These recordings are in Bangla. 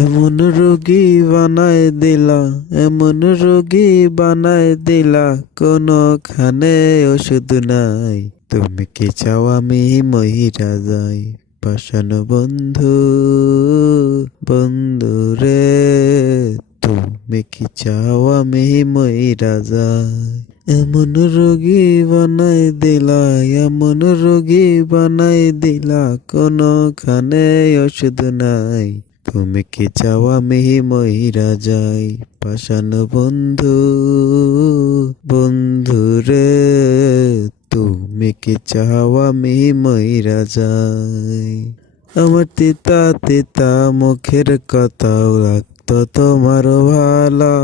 এমন রোগী বানায় দিলা, এমন রোগী বানায় দিলা, কোনখানে ওষুধ নাই। তুমি কি চাও আমি মহিরা যাই? পাষাণ বন্ধু, বন্ধু রে, তুমি কি চাও আমি মহিরা যাই? এমন রোগী বানাই দিলা, এমন রোগী বানাই দিলা, কোনখানে ওষুধ নাই। তুমি কি চাও আমি মহিরা যাই? পাষাণ বন্ধু, বন্ধু রে, তুমি কি চাও আমি মহিরা যাই? আমার তিতা তিতা মুখের কথাও লাগতো তোমার ভালা,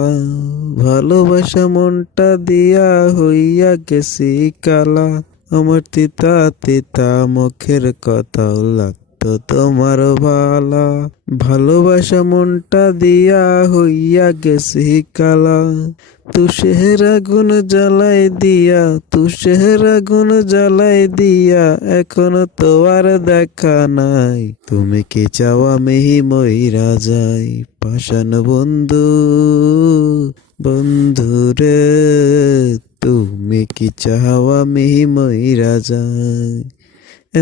ভালোবাসা মনটা দিয়া হইয়া গেছি কালা। আমার তিতা তিতা মুখের কথাও লাগতো তোমার ভালা, ভালোবাসা মনটা দিয়া হইয়া গেছি কালা। তুষের আগুন জ্বালাই দিয়া, তুষের আগুন জ্বালাই দিয়া, এখনো তো আর দেখা নাই। তুমি কি চাও আমি মইরা যাই? পাষাণ বন্ধু, বন্ধু রে, তুমি কি চাও আমি মইরা যাই?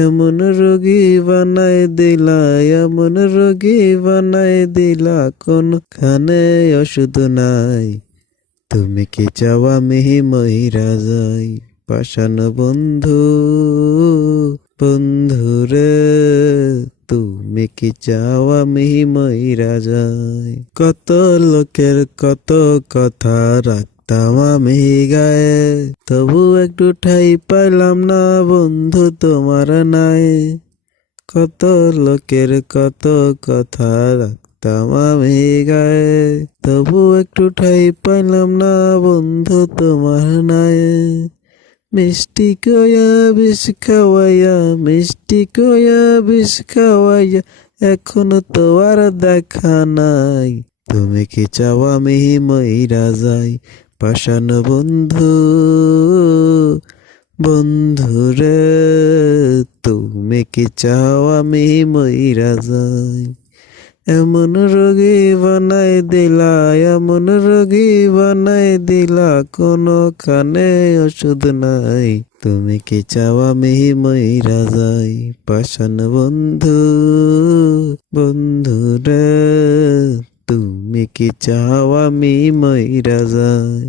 এমন রোগী বানাই দিলা, এমন রোগী বানাই দিলা, কোনখানে ওষুধ নাই। তুমি কি চাও আমি মইরা যাই? পাষাণ বন্ধু, বন্ধু রে, তুমি কি চাও আমি মইরা যাই? কত লোকের কত কথা রাখতাম আমি গায়ে, তবু একটু ঠাই পাইলাম না বন্ধু তোমার নাই। কত লোকের কত কথা রাখতাম আমি গায়ে, তবু একটু ঠাই পাইলাম না বন্ধু তোমার নাই। মিষ্টি কয়া বিষ খাওয়াইয়া, মিষ্টি কয়া বিষ খাওয়াইয়া, এখনো তো আর দেখা নাই। তুমি কি চাও আমি মইরা যাই? পাষাণ বন্ধু, বন্ধু রে, তুমি কি চাও আমি মইরা যাই? এমন রোগী বানাই দিলা, এমন রোগী বানাই দিলা, কোনখানে ওষুধ নাই। তুমি কি চাও আমি মইরা যাই? পাষাণ বন্ধু, বন্ধু রে, তুমি কি চাও আমি মইরা যাই?